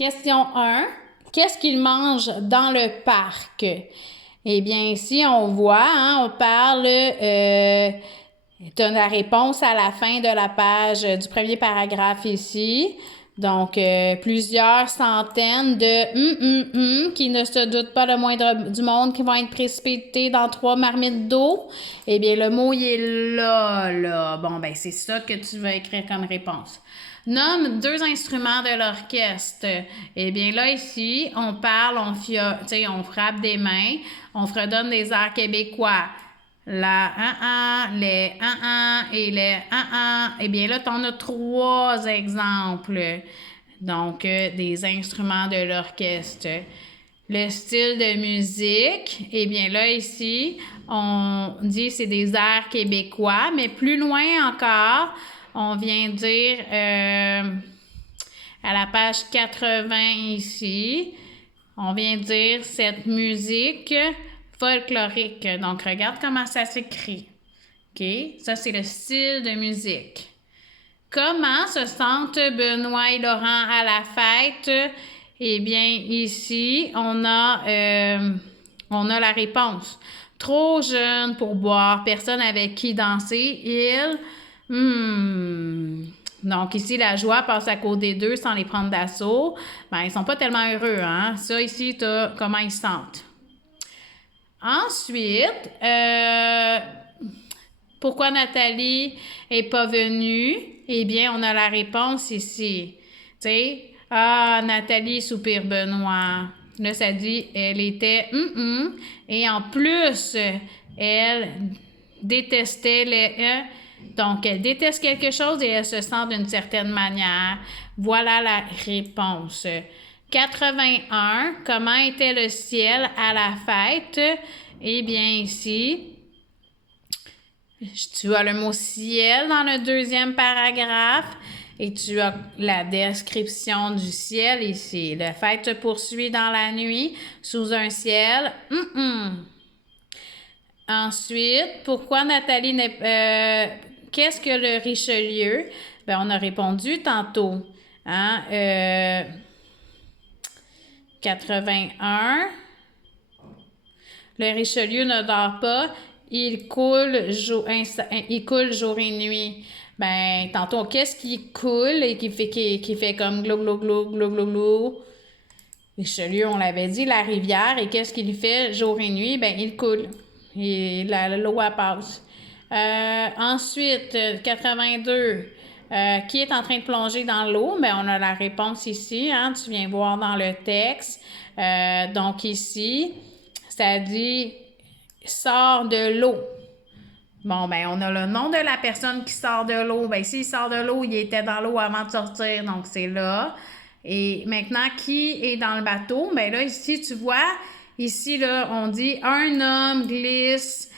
Question 1. Qu'est-ce qu'ils mangent dans le parc? Eh bien, ici, on voit, on parle, tu as la réponse à la fin de la page du premier paragraphe ici. Donc, plusieurs centaines de qui ne se doutent pas le moindre du monde qui vont être précipités dans 3 marmites d'eau. Eh bien, le mot, il est là. Bon, ben c'est ça que tu vas écrire comme réponse. Nomme 2 instruments de l'orchestre. Eh bien, là, ici, on parle, on frappe des mains, on fredonne des airs québécois. La les et les Eh bien, là, tu en as 3 exemples. Donc, des instruments de l'orchestre. Le style de musique, eh bien là, ici, on dit c'est des airs québécois, mais plus loin encore, on vient dire à la page 80 ici, on vient dire cette musique folklorique. Donc, regarde comment ça s'écrit. OK? Ça, c'est le style de musique. Comment se sentent Benoît et Laurent à la fête? Eh bien, ici, on a la réponse. Trop jeune pour boire, personne avec qui danser, Donc, ici, la joie passe à côté d'eux sans les prendre d'assaut. Ben, ils sont pas tellement heureux, hein? Ça, ici, tu as comment ils se sentent. Ensuite, pourquoi Nathalie n'est pas venue? Eh bien, on a la réponse ici. Tu sais, Nathalie soupire Benoît. Là, ça dit, elle était et en plus, elle détestait les donc, elle déteste quelque chose et elle se sent d'une certaine manière. Voilà la réponse. 81. Comment était le ciel à la fête? Eh bien, ici, tu as le mot ciel dans le 2e paragraphe et tu as la description du ciel ici. La fête se poursuit dans la nuit sous un ciel. Ensuite, pourquoi Nathalie n'est... qu'est-ce que le Richelieu? Ben, on a répondu tantôt. 81. Le Richelieu ne dort pas. Il coule jour et nuit. Ben, tantôt, qu'est-ce qui coule et qui fait comme glou, glou, glou, glou, glou, glou? Richelieu, on l'avait dit, la rivière. Et qu'est-ce qu'il fait jour et nuit? Ben, il coule. Et l'eau, elle passe. Ensuite, 82. Qui est en train de plonger dans l'eau? Ben, on a la réponse ici. Tu viens voir dans le texte. Donc, ici, ça dit « sort de l'eau ». Bon, ben, on a le nom de la personne qui sort de l'eau. Ben, s'il sort de l'eau, il était dans l'eau avant de sortir, donc c'est là. Et maintenant, qui est dans le bateau? Ben là, ici, tu vois, ici, là, on dit « un homme glisse ».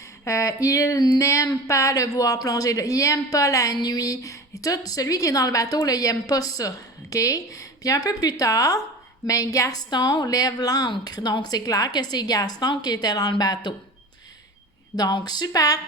Il n'aime pas le voir plonger. Il n'aime pas la nuit. Et tout celui qui est dans le bateau, là, il n'aime pas ça. OK? Puis un peu plus tard, ben, Gaston lève l'ancre. Donc, c'est clair que c'est Gaston qui était dans le bateau. Donc, super!